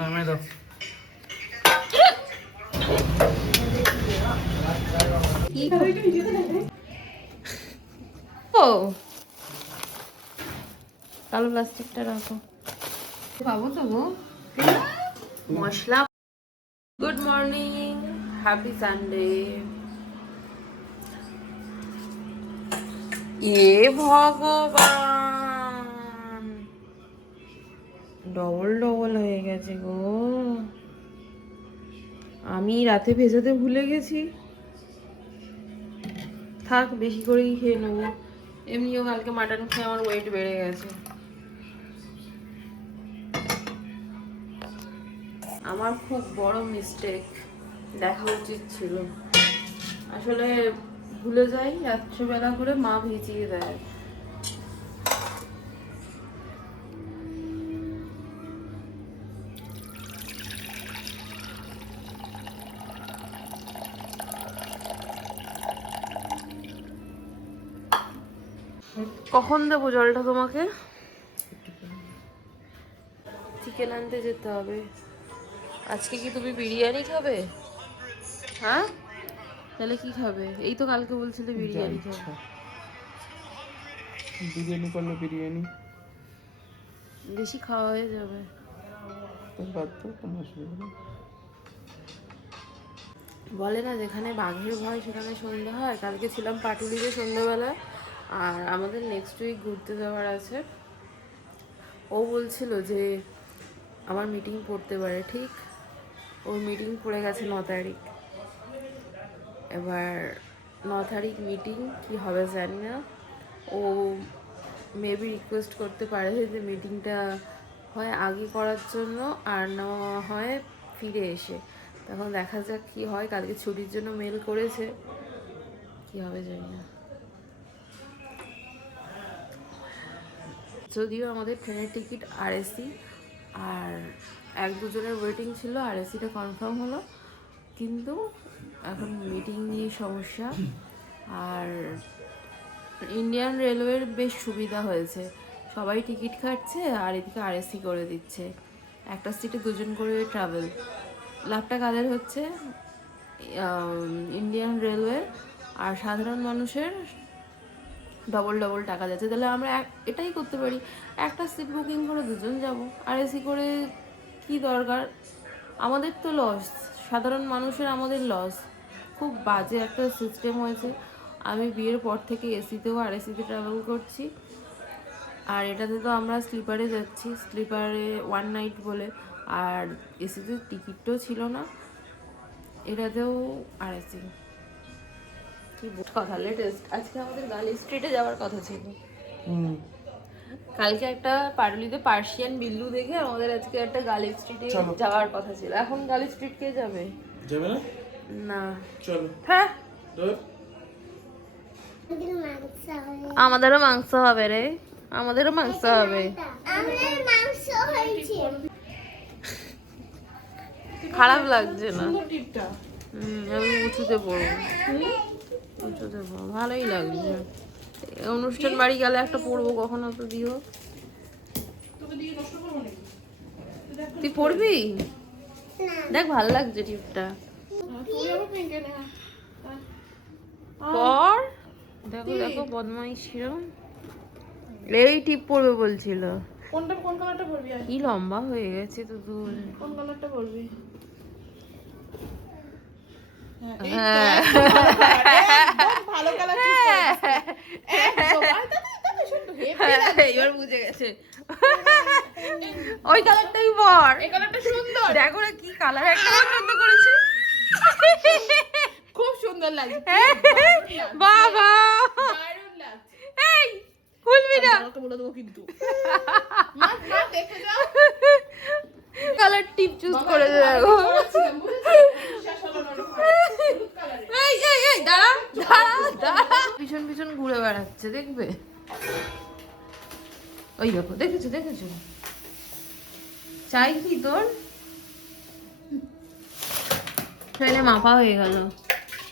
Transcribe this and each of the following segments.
নামে দাও। ও কালো প্লাস্টিকটা রাখো, খাবো তো গো মশলা। Good morning, happy Sunday. এ ভগবান, ডবল ডবল হয়ে গেছে গো। আমি রাতে ভেজাতে ভুলে গেছি। থাক, বেশি করেই খেয়ে নেবো। এমনিও কালকে মাটন খেয়ে আমার ওয়েট বেড়ে গেছে। আমার খুব বড় মিস্টেক, দেখা উচিত ছিল। আসলে ভুলে যাই, রাত্রিবেলা করে মা ভিজিয়ে দেয়। কখন দেবো জলটা তোমাকে? চিকেন আনতে যেতে হবে। আজকে কি তুমি বিরিয়ানি খাবে? হ্যাঁ, তাহলে কি খাবে? এই তো কালকে বলছিলে বিরিয়ানি খাবে। বিরিয়ানি করলে বিরিয়ানি বেশি খাওয়া হয়ে যাবে। বলে না, যেখানে বাঘের ভয় সেখানে সন্ধে হয়। কালকে ছিলাম পাটুলিতে সন্ধ্যেবেলা, আর আমাদের নেক্সট উইক ঘুরতে যাওয়ার আছে। ও বলছিল যে আমার মিটিং পড়তে পারে, ঠিক ওর মিটিং পড়ে গেছে 9 তারিখ। এবার 9 তারিখ মিটিং, কি হবে জানি না। ও মেবি রিকোয়েস্ট করতে পারে যে মিটিংটা হয় আগে করার জন্য, আর না হয় ফিরে এসে। তখন দেখা যাক কি হয়। কালকে ছুটির জন্য মেল করেছে, কি হবে জানি না। যদিও আমাদের ট্রেনের টিকিট আরএসি, আর 1-2 জনের ওয়েটিং ছিল, আরএসিটা কনফার্ম হলো। কিন্তু এখন মিটিং নিয়ে সমস্যা। আর ইন্ডিয়ান রেলওয়ের বেশ সুবিধা হয়েছে, সবাই টিকিট কাটছে আর এদিকে আরএসি করে দিচ্ছে। একটা সিটে 2জন করে ট্রাভেল। লাভটা কাদের হচ্ছে? Indian railway. আর সাধারণ মানুষের ডবল ডবল টাকা যাচ্ছে। তাহলে আমরা এটাই করতে পারি, একটা সিট বুকিং করে 2জন যাব, আরএসি করে কি দরকার? আমাদের তো লস, সাধারণ মানুষের আমাদের লস। খুব বাজে একটা সিস্টেম হয়েছে। আমি বিয়ের পর থেকে এসিতেও আরএসিতে ট্রাভেল করছি, আর এটাতে তো আমরা স্লিপারে যাচ্ছি, স্লিপারে 1 নাইট বলে। আর এসিতে টিকিটও ছিল না, এটাতেও আরএসি। কি কথা লেটেস্ট, আজকে আমাদের গার্লি স্ট্রিটে যাওয়ার কথা ছিল। কালকে একটা পারুলিতে পার্সিয়ান বিল্লু দেখে আমাদের আজকে একটা গার্লি স্ট্রিটে যাওয়ার কথা ছিল। এখন গার্লি স্ট্রিট কে যাবে? যাবে না? না, চলো। হ্যাঁ, আমাদেরও মাংস হবে রে, আমাদেরও মাংস হবে। খারাপ লাগছে না? আমি উঁচুতে পড়বো, উঁচুতে পড়বো, ভালোই লাগছে। অনুষ্ঠান বাড়ি গেলে একটা পড়বো, কখনো তো দিও। তুই পড়বি? দেখ ভালো লাগছে টিপটা। পর দেখো দেখো বদমাইশ কিরম। এই টিপ পরবে বলছিল। কোন কালারটা পরবি? কি লম্বা হয়ে গেছে তো তোর। কোন কালারটা পরবি? হ্যাঁ, ভালো কালার চুজ করেছিস একদম। এবার বুঝে গেছে। ওই কালারটাই পর। এই কালারটা সুন্দর, দেখো না কি কালার একটা পছন্দ করেছে। খুব সুন্দর লাগছে। বাবা, দারুণ লাগছে। এই খুলবি না, আমাকে বলে দেবো কিন্তু। মা দেখে যাও, কালার টিপ চুজ করে দেখো। এই এই এই দাঁড়া দাঁড়া দাঁড়া, পিছন পিছন ঘুরে বেড়াচ্ছে, দেখবে? ওই দেখো, দেখেছো দেখেছো? চাই কি তোর? ট্রেনে মাপা হয়ে গেল।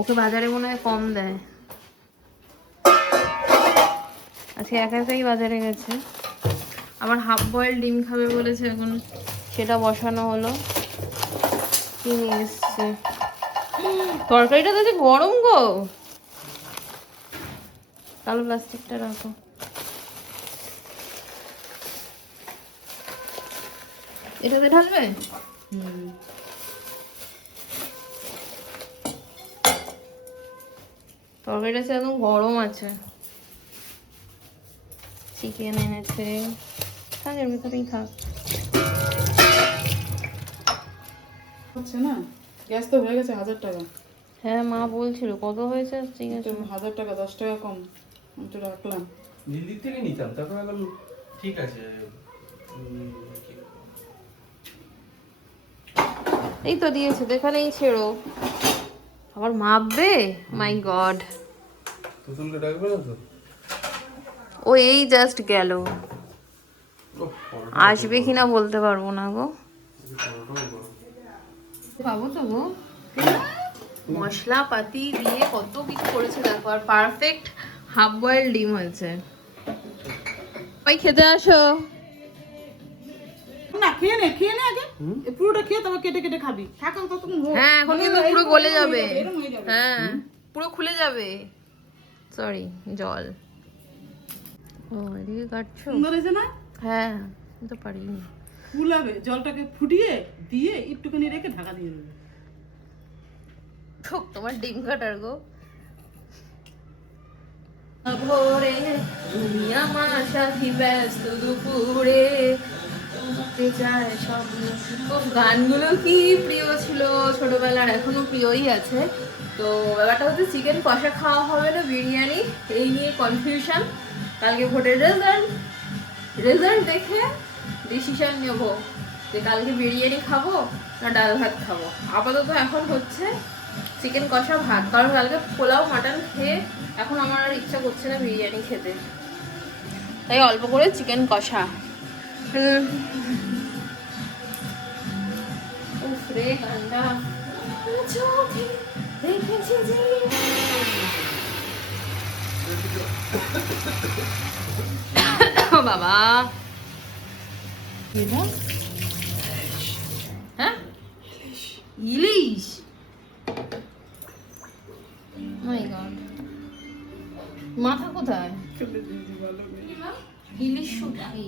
ওকে বাজারে মনে হয় কম দেয়। আজকে একা একাই বাজারে গেছে। আবার হাফ বয়েল ডিম খাবে বলেছে, এখন সেটা বসানো হলো। কি নিয়ে এসছে? তরকারিটা তো যে গরম গো। কালো প্লাস্টিকটা রাখো। এটাতে ঢালবে? তরকারিটা হচ্ছে একদম গরম আছে। চিকেন এনেছে, থাক এর ভিতরেই থাক। হচ্ছে না, গ্যাস তো হয়ে গেছে 1000 টাকা। হ্যাঁ মা বলছিল কত হয়েছে চিকেন। 1000 টাকা, 10 টাকা কম আমি তো রাখলাম। দিল্লি থেকে নিতাম, তারপর এখন ঠিক আছে। এই তো দিয়েছে, এখানেই ছেড়ো। আবার মাপবে, মাই গড। তুতুলকে ডাকবে না তো? ও এই জাস্ট গেল, আসবে কিনা বলতে পারবো না গো। পাবো তো গো। মশলা পাতি দিয়ে কত কিছু করেছে দেখো, আর পারফেক্ট হাফ বয়েল ডিম হয়েছে। ভাই খেতে আসো। না খেয়ে নে আগে, এই পুরোটা খেয়ে তারপর কেটে কেটে খাবি। থাক তো তুমি। হ্যাঁ এখন কিন্তু পুরো গলে যাবে। হ্যাঁ পুরো খুলে যাবে। সরি জল। ও এদিকে কাটছো? সুন্দর হয়েছে না? হ্যাঁ আমি তো পারিনি। ফুলাবে, জলটাকে ফুটিয়ে দিয়ে একটুখানি রেখে ঢাকা দিয়ে দেবে। ঠোক তোমার ডিম কাটার গো। ভোরে তুমি আমার সাথী ব্যস্ত দুপুরে উঠতে চায় স্বপ্ন। তো গানগুলো কি প্রিয় ছিল ছোটবেলার, এখনো প্রিয়ই আছে। তো ব্যাপারটা হচ্ছে চিকেন কষা খাওয়া হবে না বিরিয়ানি, এই নিয়ে কনফিউশন। কালকে ভোটের রেজাল্ট দেখে ডিসিশন নেব যে কালকে বিরিয়ানি খাবো না ডাল ভাত খাবো। আপাতত এখন হচ্ছে চিকেন কষা ভাত, কারণ কালকে পোলাও মাটন খেয়ে এখন আমার আর ইচ্ছা করছে না বিরিয়ানি খেতে, তাই অল্প করে চিকেন কষা। উফ রে গান্ডা চোখে দেখেছি যে। বাবা হ্যাঁ ইলিশ, মাই গড মাথা কোথায়? ইলিশ শুটকি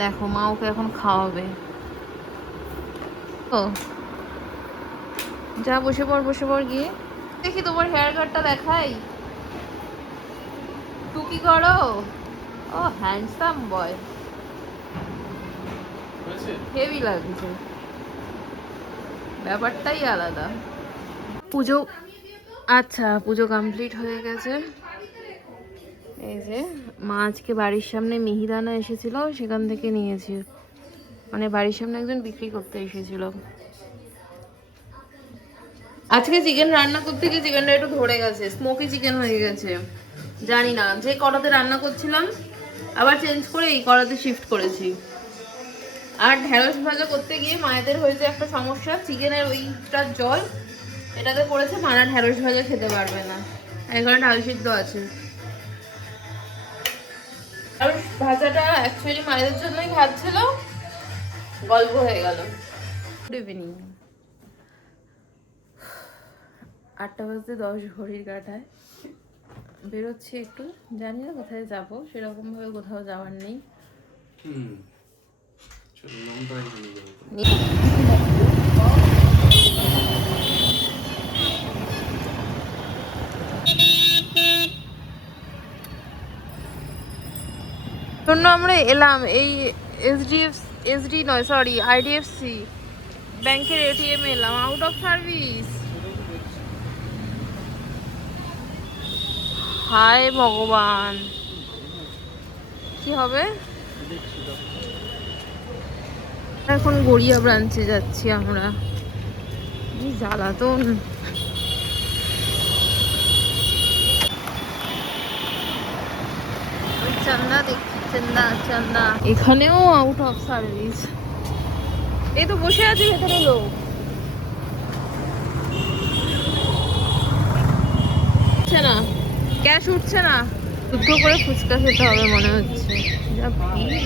দেখো মা ওকে এখন খাওয়াবে। ও যা বসে পড় গিয়ে। দেখি তোমার হেয়ার কাটটা দেখাই। টুকি করো। ও হ্যান্ডসাম বয়, হেভি লাগছে, ব্যাপারটাই আলাদা। পুজো, আচ্ছা পুজো কমপ্লিট হয়ে গেছে। এই যে মা আজকে বাড়ির সামনে মিহিদানা এসেছিল, সেখান থেকে নিয়েছি। মানে বাড়ির সামনে একজন বিক্রি করতে এসেছিল। আজকে চিকেন রান্না করতে গিয়ে চিকেনটা একটু ধরে গেছে, স্মোকি চিকেন হয়ে গেছে। জানি না, যে কড়াতে রান্না করছিলাম আবার চেঞ্জ করে এই কড়াতে শিফট করেছি। আর ঢেঁড়স ভাজা করতে গিয়ে মায়েদের হয়েছে একটা সমস্যা, চিকেনের ওইটার জল এটাতে পড়েছে, মারা ঢেঁড়স ভাজা খেতে পারবে না, এখানে ডাল সিদ্ধ আছে। আর ভাজাটা অ্যাকচুয়ালি মায়েদের জন্যই খাচ্ছিল, গল্প হয়ে গেল। Good evening. 8:10 ঘড়ির কাঁটায় বেরোচ্ছি একটু, জানি না কোথায় যাব, সেরকম ভাবে কোথাও যাওয়ার নেই। জন্য আমরা এলাম এই এসডি নয় সরি আইডিএফসি ব্যাংকের এটিএম এলাম, আউট অফ সার্ভিস। হায় ভগবান, কি হবে এখন? গড়িয়া ব্রাঞ্চে যাচ্ছি আমরা। কি জ্বালাতন। চান্দা দেখছি, চান্দা এখানেও আউট অফ সার্ভিস। এই তো বসে আছে ভেতরে লোক। উঠছে না, ক্যাশ উঠছে না। যুদ্ধ করে ফুচকা খেতে হবে মনে হচ্ছে। যা ভিড়।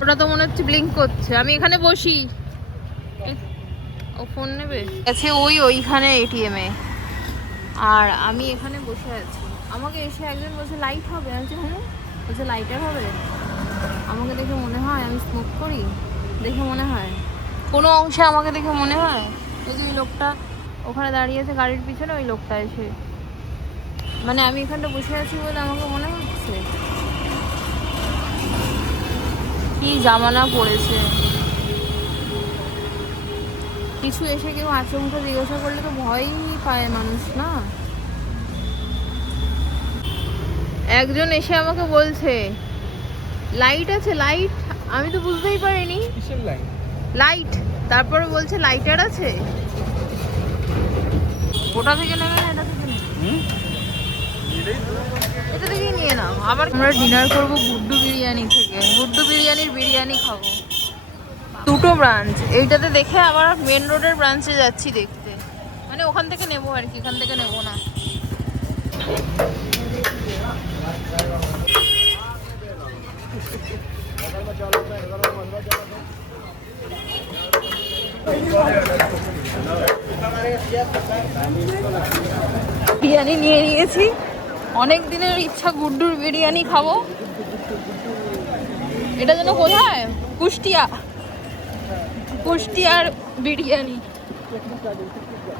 ওটা তো মনে হচ্ছে ব্লিঙ্ক করছে। আমি এখানে বসি। ও ফোন নেবে আছে ওইখানে এটিএম এ, আর আমি এখানে বসে আছি। আমাকে এসে একজন বলছে লাইট হবে, আমি বলছি হ্যাঁ, বলছে লাইটার হবে। আমাকে দেখে মনে হয় আমি স্মোক করি, দেখে মনে হয় কোনো অংশে আমাকে দেখে মনে হয়। ওই যে লোকটা ওখানে দাঁড়িয়ে আছে গাড়ির পিছনে, ওই লোকটা এসে মানে আমি এখানটা বসে আছি বলে আমাকে মনে হচ্ছে। কি জামানা পড়েছে। কিছু এসে কেউ আচমকা জিজ্ঞাসা করলে তো ভয়ই পায় মানুষ না। একজন এসে আমাকে বলছে লাইট আছে, লাইট। আমি তো বুঝতেই পারিনি কিসের লাইন? লাইট, তারপরে বলছে লাইটার আছে। ওটা থেকে নেবে না এটা থেকে নেবে? এটা থেকেই নিয়ে নাও। আবার আমরা ডিনার করব গুড্ডু বিরিয়ানি থেকে। গুড্ডু বিরিয়ানির বিরিয়ানি খাবো। দুটো ব্রাঞ্চ, এইটাতে দেখে আবার মেন রোডের ব্রাঞ্চে যাচ্ছি দেখতে, মানে ওখান থেকে নেবো আর কি, এখান থেকে নেবো না। বিরিয়ানি নিয়ে নিয়েছি, অনেক দিনের ইচ্ছা গুড্ডুর বিরিয়ানি খাবো। এটা যেন কোথায়, কুষ্টিয়া, কুষ্টিয়ার বিরিয়ানি,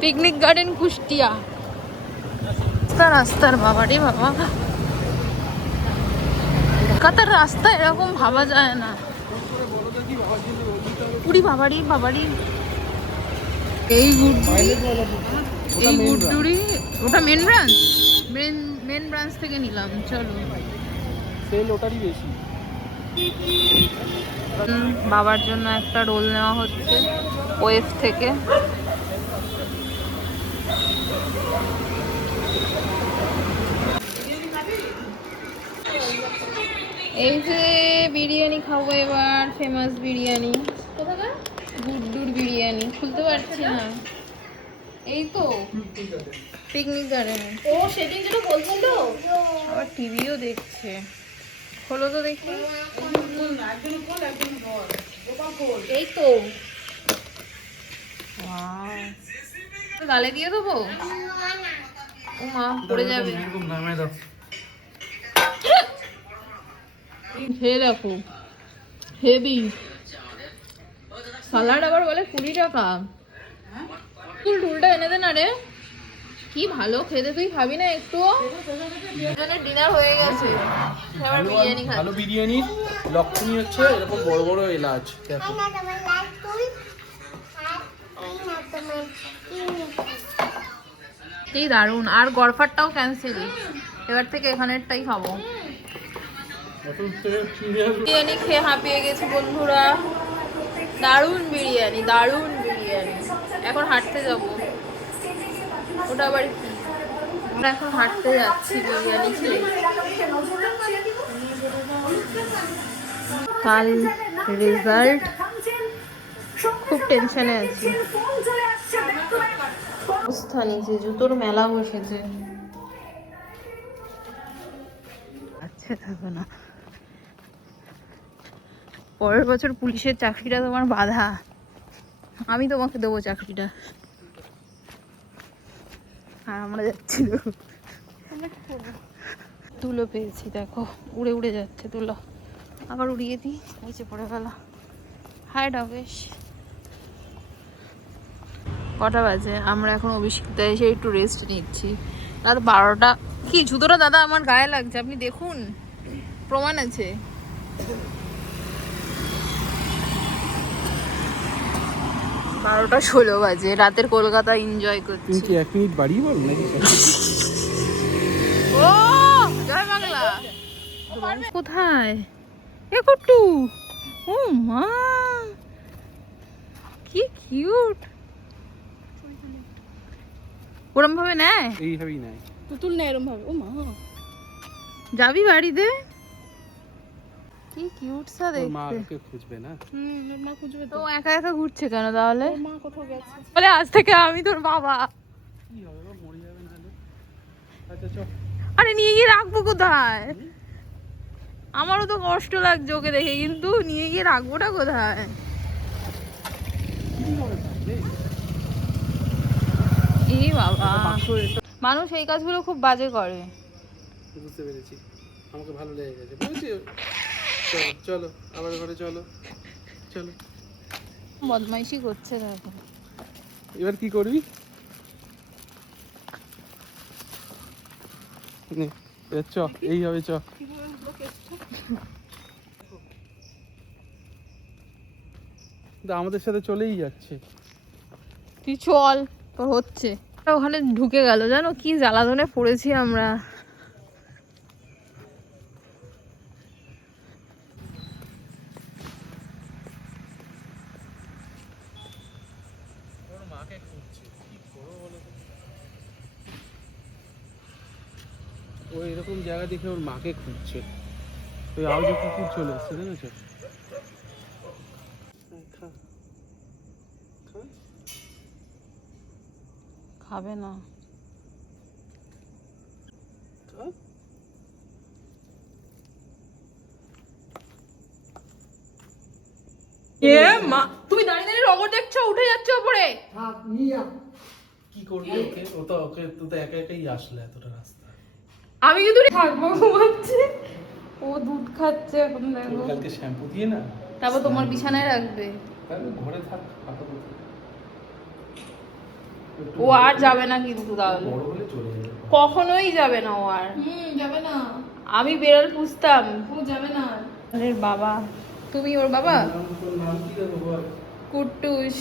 পিকনিক গার্ডেন কুষ্টিয়া। রাস্তার বাবারে বাবা, কলকাতার রাস্তা এরকম ভাবা যায় না। পুরি বাবারি বাবারি। এই গুড্ডুরি ওটা মেন ব্রাঞ্চ, মেন ব্রাঞ্চ থেকে নিলাম। চলো, সেল ওটারই বেশি। বাবার জন্য একটা রোল নেওয়া হচ্ছে ওয়েফ থেকে। এই যে বিরিয়ানি খাবো এবার, ফেমাস বিরিয়ানি। কোথাকার? গুড্ডুর বিরিয়ানি। খুলতে পারছি না। এই তো পিকনিক গার্ডেনে। ও সেদিন যেটা বলছেন তো, আবার টিভিও দেখছে। খোলো তো দেখি। এই তো গালে দিয়ে দেবো। ও মা পড়ে যাবে। এরকম নামায় দাও। খেয়ে দেখো, হেভি। সালাড আবার বলে 20 টাকা। টুলটা এনে দে না রে, কি ভালো খেতে। তুই খাবি না একটু? ডিনার হয়ে গেছে, এবার বিরিয়ানি খাচ্ছি। ভালো বিরিয়ানির লক্ষণই হচ্ছে এরকম বড় বড় এলাচ। দেখো কি দারুন। আর গরফারটাও ক্যান্সেল, এবার থেকে এখানেরটাই খাবো। বিরিয়ানি খেয়ে হাঁপিয়ে গেছি বন্ধুরা। দারুণ বিরিয়ানি, দারুণ বিরিয়ানি। এখন হাঁটতে যাব। ওটা আবার কি? আমরা এখন হাঁটতে যাচ্ছি বিরিয়ানি খেয়ে। কাল রেজাল্ট, খুব টেনশনে আছি। অবস্থা নিচে, জুতোর মেলা বসেছে। আচ্ছা থাকো না, পরের বছর পুলিশের চাকরিটা তোমার বাধা। আমি তোমাকে দেবো চাকরিটা। আর আমরা যাচ্ছি তুলো পেয়েছি, দেখো উড়ে উড়ে যাচ্ছে তুলো। আবার উড়িয়ে দিই, নিচে পড়ে গেল। হাই ডগেশ। কটা বাজে? আমরা এখন অভিষিক্তা এসে একটু রেস্ট নিচ্ছি। রাত 12টা। কি জুতোটা দাদা আমার গায়ে লাগছে, আপনি দেখুন, প্রমাণ আছে। বারোটা 16 বাজে, রাতের কলকাতা এনজয় করছি। তুমি কি 1 মিনিট বাড়িয়ে বল নাকি? ও জয় বাংলা। কোথায় এ কুট্টু? ও মা কি কিউট। ওরম ভাবে নেয়, এইভাবেই নাই। পুতুল নেই এরম ভাবে। ও মা, যাবি বাড়িতে? কি কিউট সা ওর দেখতে। মা ওকে খুঁজবে না? ওর মা খুঁজবে তো তো। ও একা একা ঘুরছে কেন তাহলে? ওর মা কোথাও গেছে। বলে আজ থেকে আমি তোর বাবা। কি হবে, ও মরে যাবে না হলে? আচ্ছা চল। আরে নিয়ে গিয়ে রাখবো কোথায়? আমারও তো কষ্ট লাগছে ওকে দেখে, কিন্তু নিয়ে গিয়ে রাখবোটা কোথায়? কি হবে থাকবে? এই বাবা, বাক্স এটা মানুষ এই কাজগুলো খুব বাজে করে। বুঝতে পেরেছি, আমাকে ভালো লেগে গেছে, বুঝেছি। চলো চলো, আবার ঘরে চলো, চলো। বদমাইশি করছে দেখো। এবার কি করবি? নে, এবার চ, এই হবে, চ। কিভাবে উঠলো কেসটা? কিন্তু আমাদের সাথে চলেই যাচ্ছে। তুই চল, তোর হচ্ছে। ওখানে ঢুকে গেল, জানো কি জ্বালাতনে পড়েছি আমরা। ওর মাকে খুঁজছে, কি করবো বলো তো? ও এরকম জায়গা দেখে ওর মাকে খুঁজছে। ওই আওয়াজে কুকুর চলে এসছে, দেখেছো? খা, খা। খাবে না। খা। এ মা, তুমি দাঁড়িয়ে দাঁড়িয়ে রগর দেখছো, উঠে যাচ্ছে উপরে। কি করবি ওকে? ওকে তো একা একাই আসলে এতটা রাস্তা। আমি কিন্তু থাকবো, ঘুমাচ্ছে। ও দুধ খাচ্ছে এখন দেখো। ওকে কালকে শ্যাম্পু দিয়ে না, তারপর তোমার বিছানায় রাখবে। তাহলে ঘরে থাক আপাতত। ও আর যাবে না কিন্তু তাহলে। বড় হলে চলে যাবে। কখনোই যাবে না ও আর। যাবে না। আমি বেড়াল পুষতাম। ও যাবে না। আরে বাবা, তুমি ওর বাবা? তোর নাম কি দেবো বল? কুট্টুস।